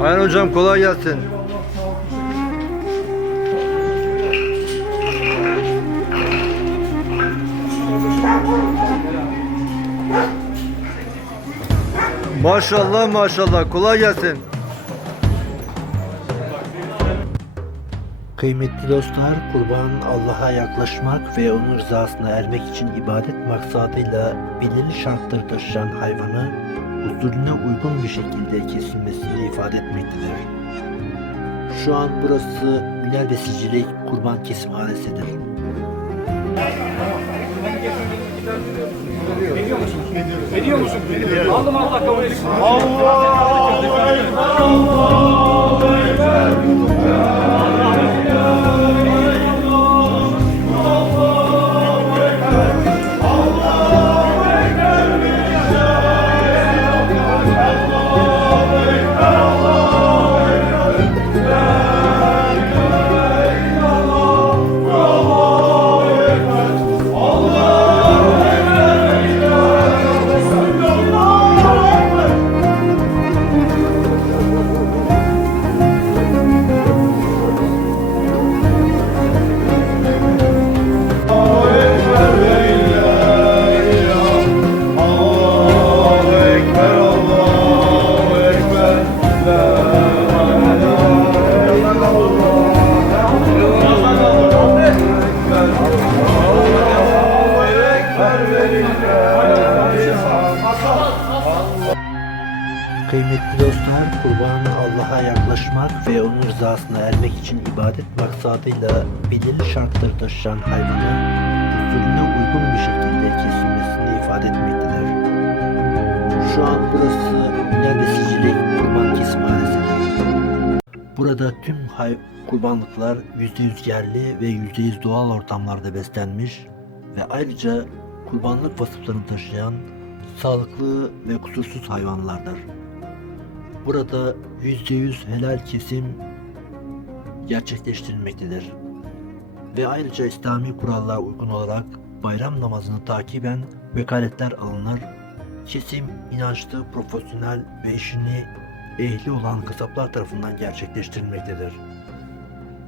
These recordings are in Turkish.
Aynen hocam kolay gelsin. Maşallah maşallah kolay gelsin. Kıymetli dostlar, kurban Allah'a yaklaşmak ve onun rızasına ermek için ibadet maksadıyla belirli şartları taşıyan hayvanı usulüne uygun bir şekilde kesilmesini ifade etmektedir. Şu an burası Ünel Besicilik Kurban Kesimhanesi'dir. Ediyor musun? Aldım Allah kabul etsin. Kıymetli dostlar, kurban Allah'a yaklaşmak ve onun rızasına ermek için ibadet maksadıyla belirli şartları taşıyan hayvanı usulüne uygun bir şekilde kesilmesini ifade etmektedir. Şu an burası Ünel Besicilik Kurban Kesimhanesi'dir. Burada tüm hay kurbanlıklar %100 yerli ve %100 doğal ortamlarda beslenmiş ve ayrıca kurbanlık vasıflarını taşıyan sağlıklı ve kusursuz hayvanlardır. Burada %100 helal kesim gerçekleştirilmektedir. Ve ayrıca İslami kurallara uygun olarak bayram namazını takiben vekaletler alınır. Kesim inançlı, profesyonel ve işini ehli olan kasaplar tarafından gerçekleştirilmektedir.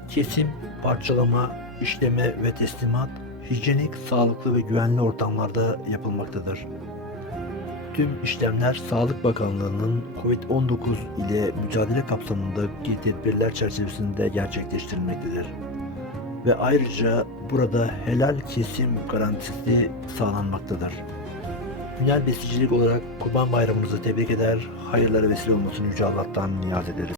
Kesim, parçalama, işleme ve teslimat hijyenik, sağlıklı ve güvenli ortamlarda yapılmaktadır. Tüm işlemler Sağlık Bakanlığı'nın COVID-19 ile mücadele kapsamındaki tedbirler çerçevesinde gerçekleştirilmektedir. Ve ayrıca burada helal kesim garantisi sağlanmaktadır. Ünel besicilik olarak Kurban Bayramımızı tebrik eder, hayırlara vesile olmasını Yüce Allah'tan niyaz ederiz.